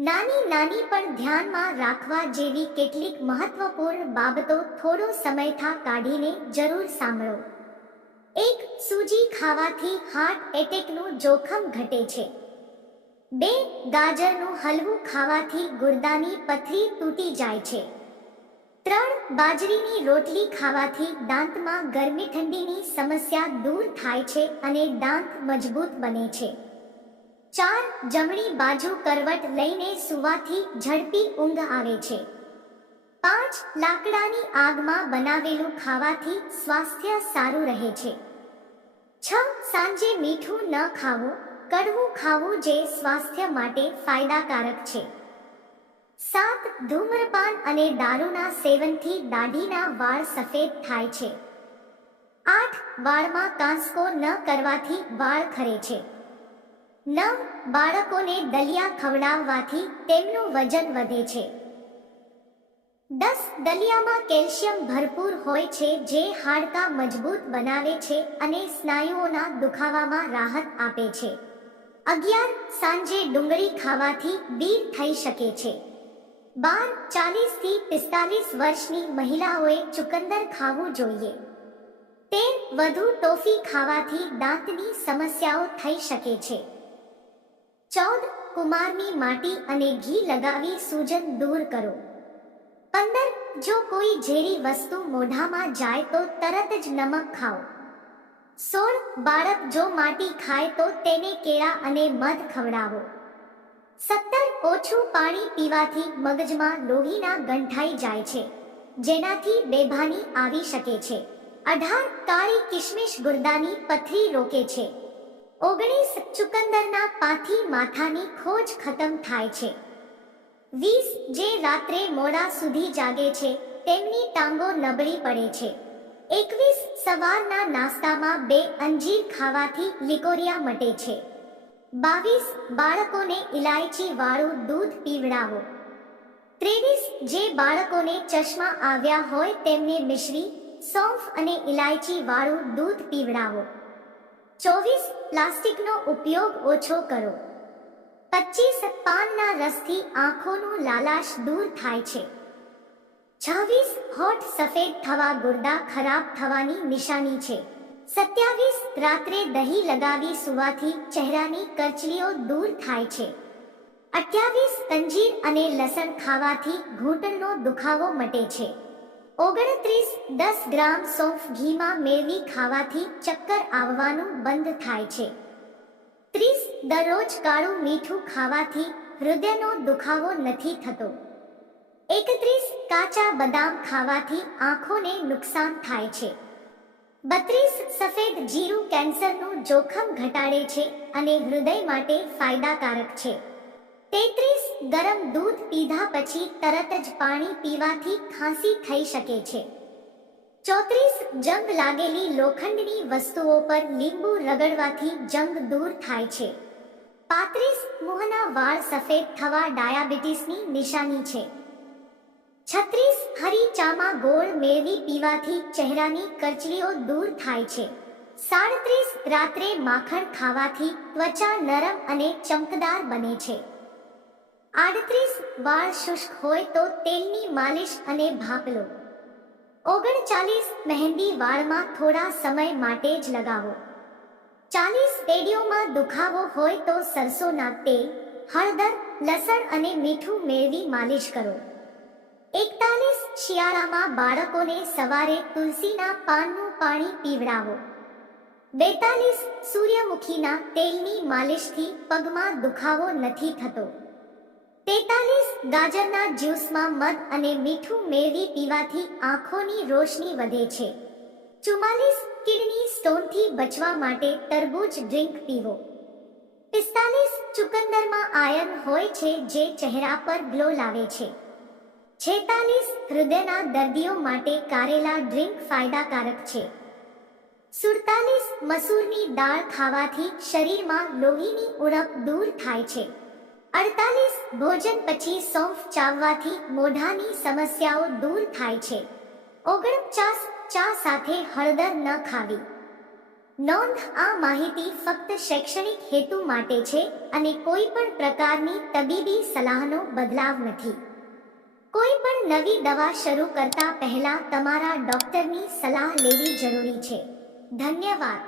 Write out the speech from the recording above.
નાની નાની પણ ધ્યાનમાં રાખવા જેવી કેટલીક મહત્વપૂર્ણ બાબતો થોડો સમયથા કાઢીને જરૂર સાંભળો. એક, સૂજી ખાવાથી હાર્ટ એટેકનું જોખમ ઘટે છે. બે, ગાજરનું હલવું ખાવાથી ગુર્દાની પથરી તૂટી જાય છે. ત્રણ, બાજરીની રોટલી ખાવાથી દાંતમાં ગરમી ઠંડીની સમસ્યા દૂર થાય છે અને દાંત મજબૂત બને છે. ચાર જમણી બાજુ કરવટ લઈને સુવાથી ઝડપી ઊંઘ આવે છે. પાંચ લાકડાની આગમાં બનાવેલું ખાવાથી સ્વાસ્થ્ય સારું રહે છે. છ સાંજે મીઠું ન ખાવું, કડવું ખાવું જે સ્વાસ્થ્ય માટે ફાયદાકારક છે. સાત ધૂમ્રપાન અને દારૂના સેવનથી દાઢીના વાળ સફેદ થાય છે. આઠ વાળમાં કાંસકો ન કરવાથી વાળ ખરે છે. નવ બાળકોને દલિયા ખવડાવવાથી તેમનું વજન વધે છે. દસ દલિયામાં કેલ્શિયમ ભરપૂર હોય છે જે હાડકા મજબૂત બનાવે છે અને સ્નાયુઓના દુખાવામાં રાહત આપે છે. અગિયાર સાંજે ડુંગળી ખાવાથી બીર થઈ શકે છે. બાર ચાલીસથી પિસ્તાલીસ વર્ષની મહિલાઓએ ચુકંદર ખાવું જોઈએ. તેર વધુ ટોફી ખાવાથી દાંતની સમસ્યાઓ થઈ શકે છે. ચૌદ કુમારની માટી અને ઘી લગાવી સૂજન દૂર કરો. પંદર, જો કોઈ ઝેરી વસ્તુ મોઢામાં જાય તો તરત જ નમક ખાઓ. સોળ, બાળક જો માટી ખાય તો તેને કેળા અને મધ ખવડાવો. સત્તર, ઓછું પાણી પીવાથી મગજમાં લોહીના ગંઠાઈ જાય છે, જેનાથી બેભાની આવી શકે છે. અઢાર, કાળી કિશમિશ ગુર્દાની પથરી રોકે છે. ઓગણીસ ચુકંદરના પાથી માથાની ખોજ ખતમ થાય છે. વીસ જે રાત્રે મોડા સુધી જાગે છે, તેમની ટાંગો નબળી પડે છે. એકવીસ સવારના નાસ્તામાં બે અંજીર ખાવાથી લિકોરિયા મટે છે. બાવીસ બાળકોને ઇલાયચી વાળું દૂધ પીવડાવો. ત્રેવીસ જે બાળકોને ચશ્મા આવ્યા હોય તેમને મિશ્રી, સૌંફ અને ઇલાયચી વાળું દૂધ પીવડાવો. ચોવીસ પ્લાસ્ટિકનો ઉપયોગ ઓછો કરો. પચીસ પાનના રસથી આંખોનું લાલાશ દૂર થાય છે. છવ્વીસ હોઠ સફેદ થવા ગુર્દા ખરાબ થવાની નિશાની છે. સત્યાવીસ રાત્રે દહીં લગાવી સુવાથી ચહેરાની કરચલીઓ દૂર થાય છે. અઠ્યાવીસ અંજીર અને લસણ ખાવાથી ઘૂંટણનો દુખાવો મટે છે. ઓગણત્રીસ દસ ગ્રામ સોંફ ઘીમાં મેળવી ખાવાથી ચક્કર આવવાનું બંધ થાય છે. ત્રીસ દરરોજ કાળું મીઠું ખાવાથી હૃદયનો દુખાવો નથી થતો. એકત્રીસ કાચા બદામ ખાવાથી આંખોને નુકસાન થાય છે. બત્રીસ સફેદ જીરું કેન્સરનું જોખમ ઘટાડે છે અને હૃદય માટે ફાયદાકારક છે. તેત્રીસ ગરમ દૂધ પીધા પછી તરત જ પાણી પીવાથી ખાંસી થઈ શકે છે. ચોત્રીસ જંગ લાગેલી લોખંડની વસ્તુઓ પર લીંબુ રગડવાથી જંગ દૂર થાય છે. પાંત્રીસ મોહના વાળ સફેદ થવા ડાયાબિટીસની નિશાની છે. છત્રીસ હરી ચામાં ગોળ મેળવી પીવાથી ચહેરાની કરચલીઓ દૂર થાય છે. સાડત્રીસ રાત્રે માખણ ખાવાથી ત્વચા નરમ અને ચમકદાર બને છે. આડત્રીસ વાળ શુષ્ક હોય તો તેલની માલિશ અને ભાપ લો. ઓગણચાલીસ મહેંદી વાળમાં થોડા સમય માટે જ લગાવો. ચાલીસ પેઢીઓમાં દુખાવો હોય તો સરસોના તેલ, હળદર, લસણ અને મીઠું મેળવી માલિશ કરો. એકતાલીસ શિયાળામાં બાળકોને સવારે તુલસીના પાનનું પાણી પીવડાવો. બેતાલીસ સૂર્યમુખીના તેલની માલિશથી પગમાં દુખાવો નથી થતો. તેતાલીસ ગાજરના જ્યુસમાં મધ અને મીઠું મેળવી પીવાથી આંખોની રોશની વધે છે. ચુમ્માલીસ કિડની સ્ટોનથી બચવા માટે તરબૂચ ડ્રિંક પીવો. પિસ્તાલીસ ચુકંદરમાં આયર્ન હોય છે જે ચહેરા પર ગ્લો લાવે છે. છેતાલીસ હૃદયના દર્દીઓ માટે કારેલા ડ્રિંક ફાયદાકારક છે. સુડતાલીસ મસૂરની દાળ ખાવાથી શરીરમાં લોહીની ઉણપ દૂર થાય છે. અડતાલીસ ભોજન પછી સૌંફ ચાવવાથી મોઢાની સમસ્યાઓ દૂર થાય છે. ઓગણપચાસ ચા સાથે હળદર ન ખાવી. નોંધ આ માહિતી ફક્ત શૈક્ષણિક હેતુ માટે છે અને કોઈ પણ પ્રકારની તબીબી સલાહનો બદલાવ નથી. કોઈ પણ નવી દવા શરૂ કરતા પહેલા તમારા ડોક્ટરની સલાહ લેવી જરૂરી છે. ધન્યવાદ.